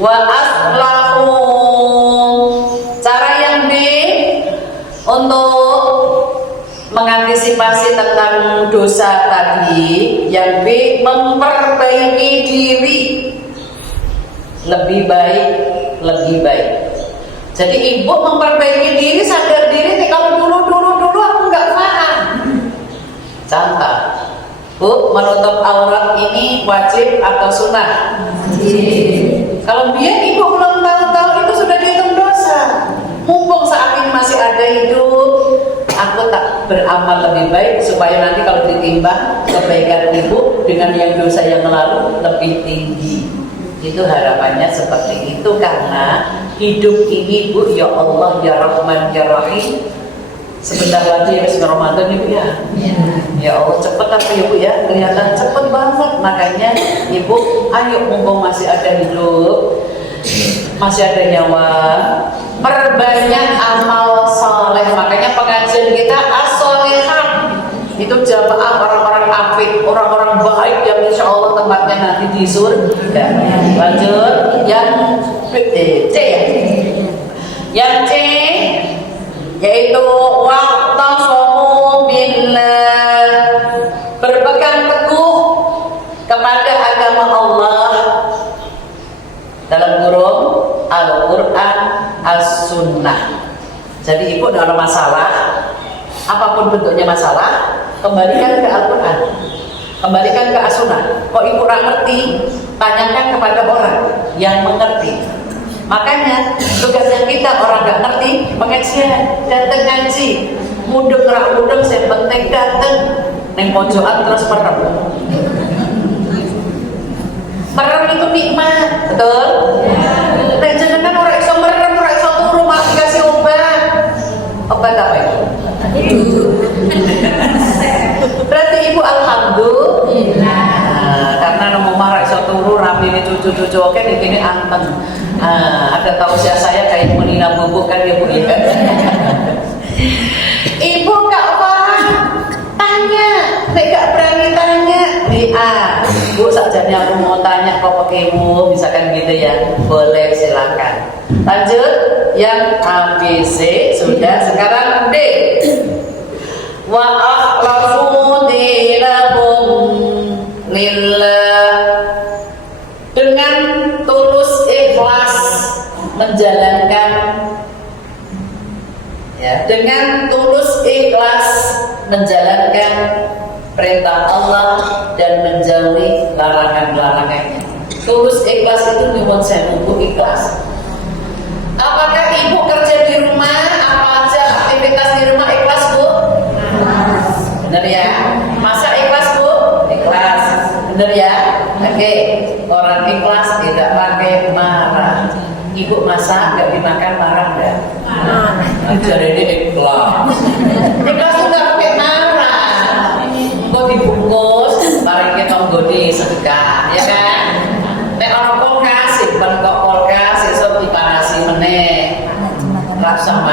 Wa aslahu. Cara yang B untuk mengantisipasi tentang dosa tadi. Yang B, memperbaiki diri. Lebih baik. Jadi ibu memperbaiki diri, sadar diri nih, kalau dulu aku nggak paham. Contoh, Bu, menutup aurat ini wajib atau sunnah? Kalau dia ibu belum tahu itu sudah dihitung dosa. Mumpung saat ini masih ada hidup, aku tak beramal lebih baik supaya nanti kalau ditimbang kebaikan ibu dengan yang dosa yang lalu lebih tinggi. Itu harapannya seperti itu, karena hidup ini Bu, ya Allah, ya Rahman, ya Rahim. Sebentar lagi ya Ramadan Ibu ya. Ya Allah, cepet apa ya Bu ya? Kelihatan cepet banget. Makanya Ibu, ayo mumpung masih ada hidup, masih ada nyawa, perbanyak amal saleh. Makanya pengajian kita as-sholihat. Itu jamaah orang-orang apik, orang-orang baik yang insya Allah tempatnya nanti di surga. Lanjut, yang C ya. Yang C yaitu wa'tasamu billah, berpegang teguh kepada agama Allah dalam kurung Al-Quran As-Sunnah. Jadi ibu tidak ada masalah, apapun bentuknya masalah, kembalikan ke Al-Quran, kembalikan ke As-Sunnah. Kok ibu kurang ngerti, tanyakan kepada orang yang mengerti. Makanya tugasnya kita orang nggak ngerti pengajian, datang ngaji, mudeng saya penting datang neng pojokan terus merem itu nikmat, betul? Nek jenengan orang iso merem, orang iso turu, malah dikasih obat apa itu? Berarti ibu alhamdulillah. Karena nemu marah iso turu, rapi ini cucu-cucu oke, ini anteng. Ada tausiah saya kayak menina bubuk kan ya Bu ya. Ibu nggak paham, tanya. Nek nggak berani tanya, Bu sajanya aku mau tanya kok pakai ibu, misalkan gitu ya, boleh silakan. Lanjut, yang A, B, C sudah. Sekarang D. Wa akhlasu dinahum lillah, dengan tulus ikhlas menjalankan ya, dengan tulus ikhlas menjalankan perintah Allah dan menjauhi larangan-larangannya. Tulus ikhlas itu nyuwun sewu ikhlas. Apakah ibu kerja di rumah, apa aja aktivitas di rumah ikhlas Bu? Benar ya? Masa ikhlas Bu? Ikhlas. Benar ya? Oke. Orang ikhlas tidak pakai marah. Ibu masak nggak dimakan marah enggak? Ajar ini ikhlas. Ikhlas itu nggak pakai marah. Kok dibungkus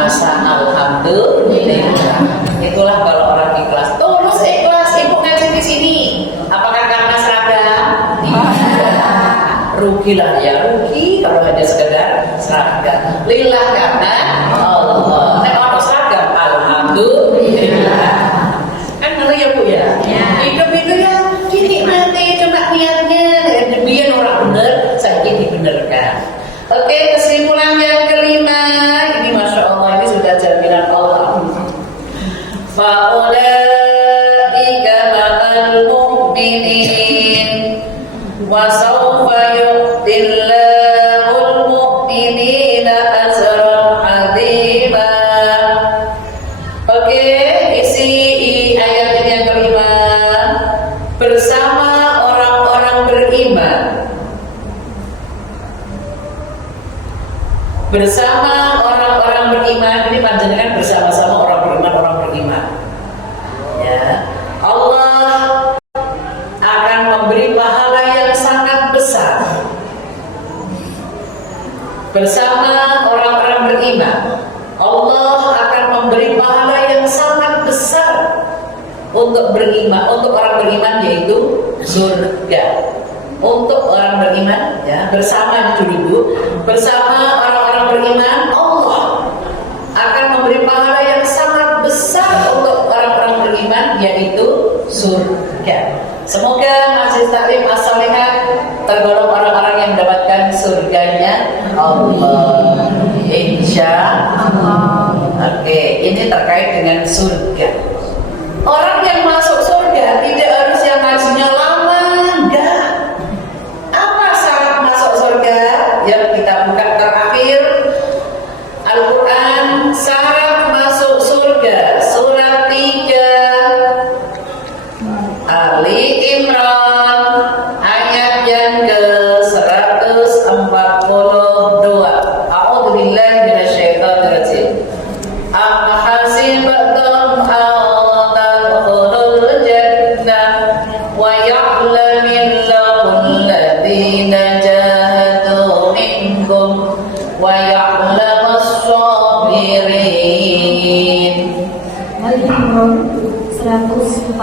merasa alhamdulillah. Itulah kalau orang ikhlas. Tulus ikhlas. Ibu ngaji di sini. Apakah karena seragam? Rugilah ya, rugi kalau hanya sekedar seragam. Lillah karena Allah. Nek ono seragam, alhamdulillah. Kan ngeri ya Bu ya. Hidup itu ya dinikmati, cuma niatnya biar orang bener, saya dibenerkan. Oke, kesimpulan yang kelima, ini masya Allah, ini sudah jaminan Allah. Fa'ulaika ma'al mu'minin wa sawfa yu'tillahul mu'minina ajran 'azima. Oke, isi ayat ini yang kelima. Bersama orang-orang beriman, bersama orang-orang beriman, ini panjenengan bersama-sama orang beriman, ya. Allah akan memberi pahala yang sangat besar bersama orang-orang beriman. Allah akan memberi pahala yang sangat besar untuk beriman, untuk orang beriman, yaitu surga. Untuk orang beriman, ya, bersama dulu, bersama orang-orang beriman, Allah akan memberi pahala yang sangat besar untuk orang-orang beriman, yaitu surga. Semoga Majelis Taklim As-Salihah tergolong orang-orang yang mendapatkan surganya Allah. Insya Allah. Oke, ini terkait dengan surga. Orang yang masuk surga tidak harus yang ngajinya lama, enggak. Apa syarat masuk surga? Yang kita buka terakhir Al-Quran, syarat masuk surga, surat 3 Ali Imran ayat yang ke-142. A'udzubillahi minasyaitonirrajim. Am hasibtum an tadkhulul jannah wa ya'lamillahu alladhina jahadu minkum wa ya'lamus sabirin. Al-Imran 142.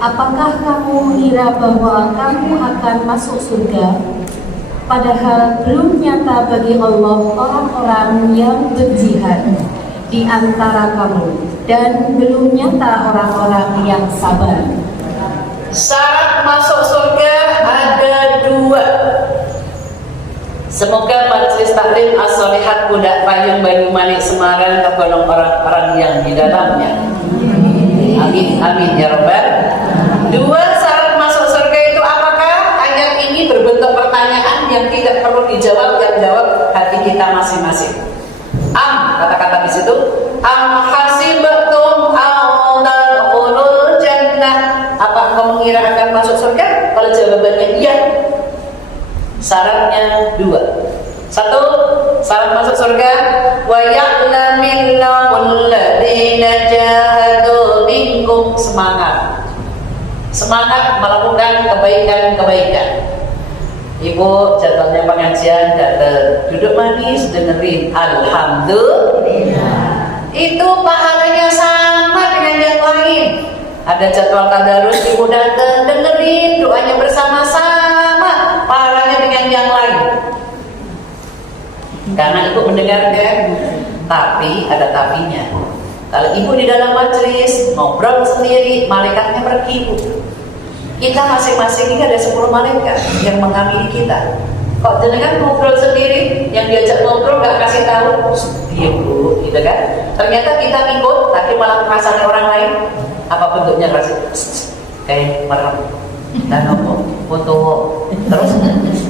Apakah kamu mengira bahwa kamu akan masuk surga, padahal belum nyata bagi Allah orang-orang yang berjihad di antara kamu, dan belum nyata orang-orang yang sabar. Syarat masuk surga ada 2. Semoga Majelis Taklim As-Salihah Budak Payung Banyumanik Semarang tergolong orang-orang yang di dalamnya. Amin, amin ya Rabbal. 2 syarat masuk surga itu apakah? Ayat ini berbentuk pertanyaan yang tidak perlu dijawab, yang jawab hati kita masing-masing. Kata-kata di situ, am hasibtum an tadkhulul jannah. Apa kamu mengira akan masuk surga? Kalau jawabannya iya, syaratnya 2. 1, syarat masuk surga, wa ya'lamillahu alladhina jahadu minkum. Semangat melakukan kebaikan-kebaikan. Ibu jadwalnya pengajian datang, duduk manis dengerin alhamdulillah. Itu pahalanya sama dengan yang lain. Ada jadwal tadarus, ibu datang dengerin doanya bersama-sama, pahalanya dengan yang lain. Karena ibu mendengarkan, tapi ada tapinya. Kalau ibu di dalam majelis ngobrol sendiri, malaikatnya pergi, ibu. Kita masing-masing ini ada 10 malaikat yang mengamini kita. Kok jenengan ngobrol sendiri, yang diajak ngobrol gak kasih tahu, iya bu, gitu kan? Ternyata kita ikut, tapi malah merasanya orang lain. Apa bentuknya kasih? Kayak merem. Dan ngomong, foto, terus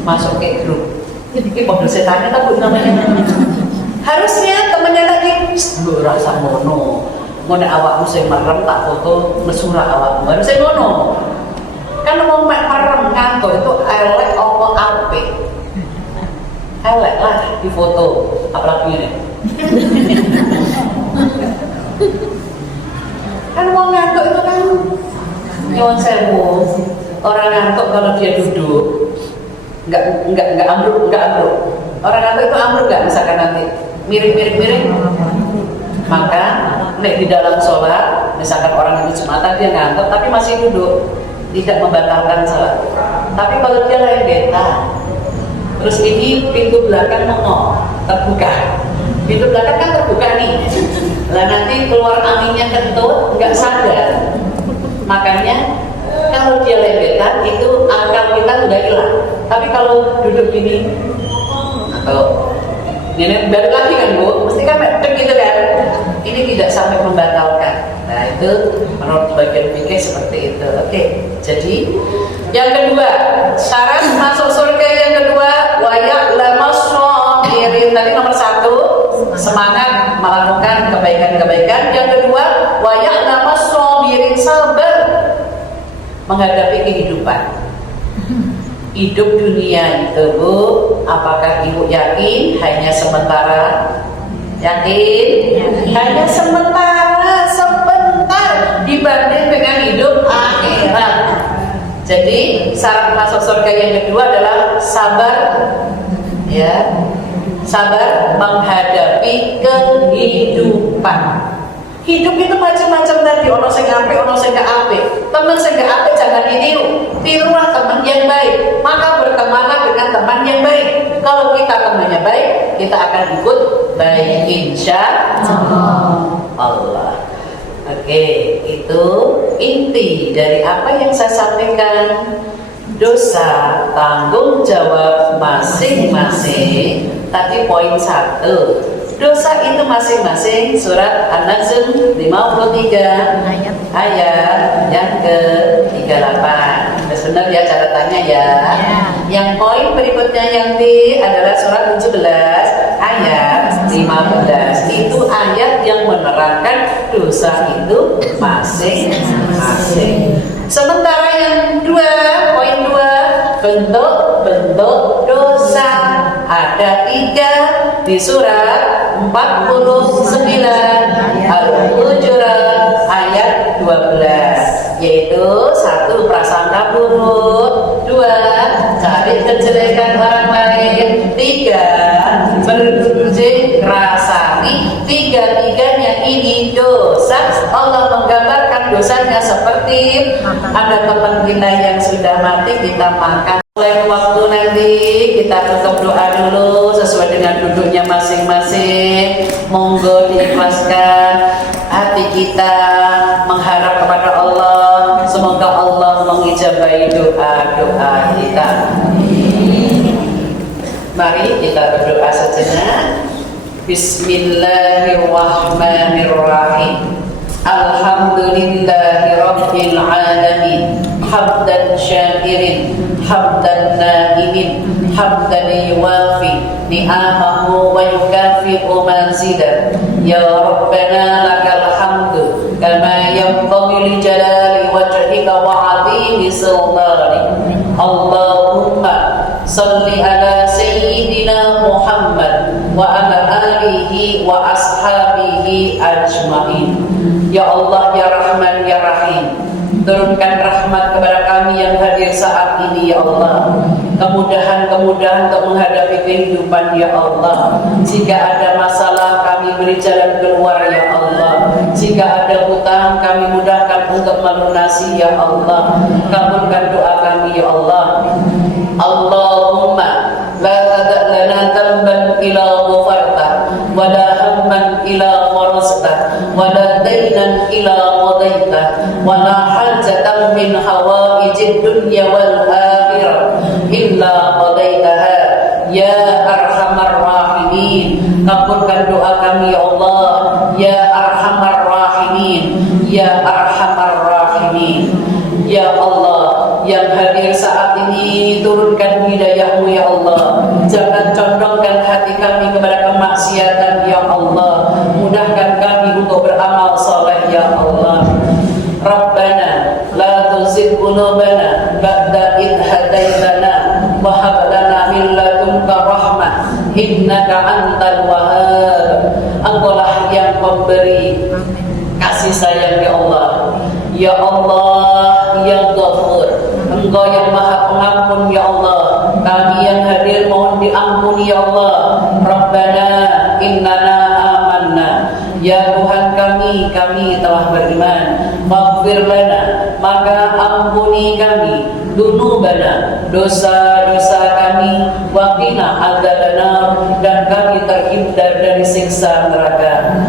masuk ke grup. Ini mobil setannya tak bu namanya. Harusnya temennya lagi, lu rasa mono. Ngono awakmu sing merem tak foto mesura awakmu. Harusnya ngono. Kan mau merem ngantor itu elek apa apik. Elek lah di foto, apalagi ini. Kan mau ngantuk itu kan nyuwun sewu. Orang ngantuk kalau dia duduk enggak ambruk. Orang ngantuk itu ambruk enggak, misalkan nanti miring. di dalam sholat, misalkan orang itu Jumatan dia ngantuk tapi masih duduk, tidak membatalkan sholat. Tapi kalau dia lembetan, terus ini pintu belakang terbuka, pintu belakang kan terbuka nih, lah nanti keluar anginnya kentut, nggak sadar. Makanya kalau dia lembetan itu akal kita udah hilang. Tapi kalau duduk gini atau ini baru lagi kan Bu, mesti kan medek gitu kan. Ini tidak sampai membatalkan. Nah itu menurut bagian fikih seperti itu. Oke, jadi yang kedua, syarat masuk surga yang kedua, wa ya'lamas shabirin. Tadi nomor 1, semangat melakukan kebaikan-kebaikan. Yang kedua, wa ya'lamas shabirin, sabar menghadapi kehidupan. Hidup dunia itu Bu, apakah Ibu yakin hanya sementara? Yakin? Hanya sementara, sebentar dibanding dengan hidup akhirat. Jadi syarat masuk surga yang kedua adalah sabar, ya, sabar menghadapi kehidupan. Hidup itu macam-macam tadi, ono sing apik, ono sing gak apik. Teman sing gak apik jangan ditiru. Tirulah teman yang baik. Maka bertemanlah dengan teman yang baik. Kalau kita temannya baik, kita akan ikut baik insya Allah. Oke, itu inti dari apa yang saya sampaikan. Dosa tanggung jawab masing-masing. Tadi poin 1. Dosa itu masing-masing, surat An-Najm 53 ayat yang ke-38. Benar ya catatannya ya. Yang poin berikutnya yang B adalah surat 17 ayat 15. Itu ayat yang menerangkan dosa itu masing-masing. Sementara yang poin 2, bentuk-bentuk dosa ada 3 di surat 49 Al-Hujurat ayat 12, yaitu 1 prasangka buruk, 2 cari kejelekan orang lain, 3 berjing rasani. Tiga-tiganya ini dosa. Allah menggambarkan dosanya seperti ada teman kita yang sudah mati kita makan. Mulai waktu nanti kita tutup doa dulu sesuai dengan duduknya masing-masing. Monggo diikhlaskan hati kita mengharap kepada Allah. Semoga Allah mengijabahi doa-doa kita. Mari kita berdoa sejenak. Bismillahirrahmanirrahim. Alhamdulillahi rabbil alamin. Hamdan syakirin, hamdan naimin, hamdan yuwafi ni'amahu wa yukafi'u mazidah. Ya Rabbana lakal hamdu kama yanbaghi li jalali wajhika wa 'azimi sultanik. Allahumma salli ala sayyidina Muhammad wa ala alihi wa ashabihi ajmain. Ya Allah, ya Rahman, ya Rahim, turunkan rahmat kepada kami yang hadir saat ini ya Allah. Kemudahan-kemudahan untuk menghadapi kehidupan ya Allah. Jika ada masalah kami beri jalan keluar ya Allah. Jika ada hutang kami mudahkan untuk melunasi ya Allah. Kabulkan doa kami ya Allah. Allahumma la tada' lana dhanban ila ghafarta wa la hamman ila farasta wa la daynan ila qadaita wa la hajatan min hawaijid dunya wal akhirah illa qadaitaha ya arhamar rahimin. Kabulkan doa kami ya Allah, ya arhamar rahimin, ya arhamar rahimin. Ya Allah yang hadir saat ini, turunkan hidayah-Mu ya Allah. Jangan condongkan hati kami kepada kemaksiatan ya Allah. Mudahkan kami untuk beramal saleh ya Allah. Rabbana la tuzigh qulubana ba'da idh hadaitana wa hab lana min ladunka rahmah innaka antal wahhab. Engkaulah yang memberi kasih sayang ya Allah. Ya Allah yang Ghafur, Engkau yang Maha Pengampun ya Allah. Kami yang hadir mohon diampuni ya Allah. Rabbana innana amanna Ya Tuhan kami telah beriman. Maghfir lana, maka ampuni kami, dunubana, dosa-dosa kami, waqina adzabannar, dan kami terhindar dari siksa neraka.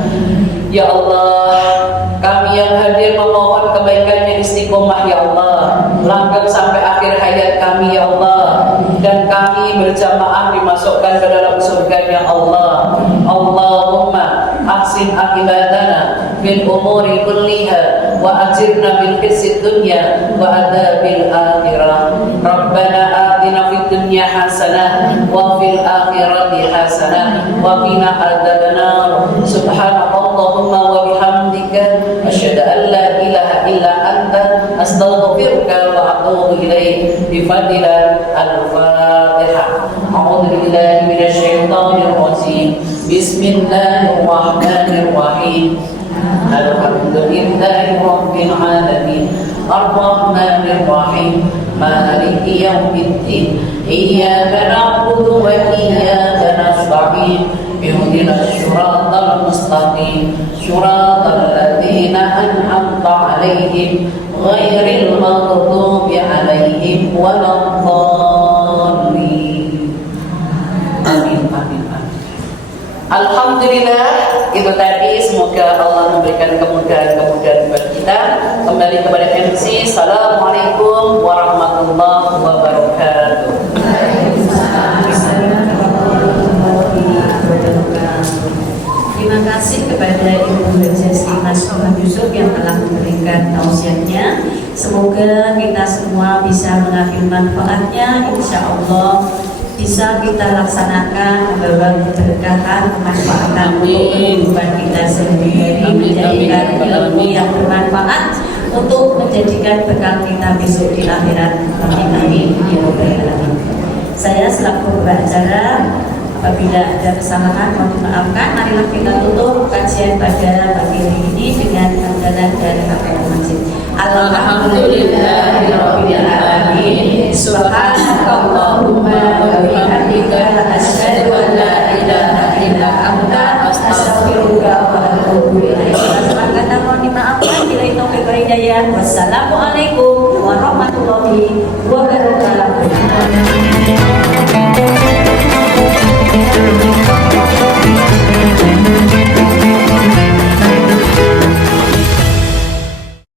Ya Allah, kami yang hadir memohon kebaikannya istiqomah ya Allah, langgeng sampai akhir hayat kami ya Allah, dan kami berjamaah dimasukkan ke dalam surga-Nya Allah. Allahumma ahsin akibatana fil umuri kulliha wa ajirna bil khizyid dunya wa adzabil akhirah. Rabbana atina fid dunya hasanah wa fil akhirati hasanah wa qina adzabannar. Subhanallahumma wa bihamdika asyhadu an la ilaha illa anta astaghfiruka wa atubu ilaik. Bi fadlillah al-Fatihah. A'udzu billahi minasy syaithanir rajim. Bismillahirrahmanirrahim. Alhamdulillahi rabbil alamin. Ar-Rahmanir Rahim. Maliki yaumiddin. Iyyaka na'budu wa iyyaka nasta'in. Ihdinas siratal mustaqim. Siratal ladzina an'amta 'alaihim ghairil maghdubi 'alaihim waladdallin. Amin amin amin. Alhamdulillah, itu tadi, semoga Allah memberikan kemudahan-kemudahan buat kita. Kembali kepada MC. Assalamualaikum warahmatullahi wabarakatuh. Terima kasih kepada Ibu Rajasti Mas Muhammad Yusuf yang telah memberikan tausiahnya. Semoga kita semua bisa mengambil manfaatnya. Insya Allah bisa kita laksanakan, membawa keberkahan, kemanfaatan untuk kehidupan kita sendiri, menjadikan ilmu yang bermanfaat untuk menjadikan bekal kita besok di akhirat. Amin ya rabbal alamin. Saya selaku pembawa acara, apabila ada kesalahan mohon dimaafkan. Marilah kita tutup kajian pada pagi hari ini dengan hamdalah dari Al-Fatihah Masjid. Alhamdulillahirabbil alamin. Subhanakallahumma wa bihamdika asyhadu an la ilaha illa anta astaghfiruka wa atubu ilaik. Salah kata mohon dimaafkan. Bila itu hidayah. Wassalamualaikum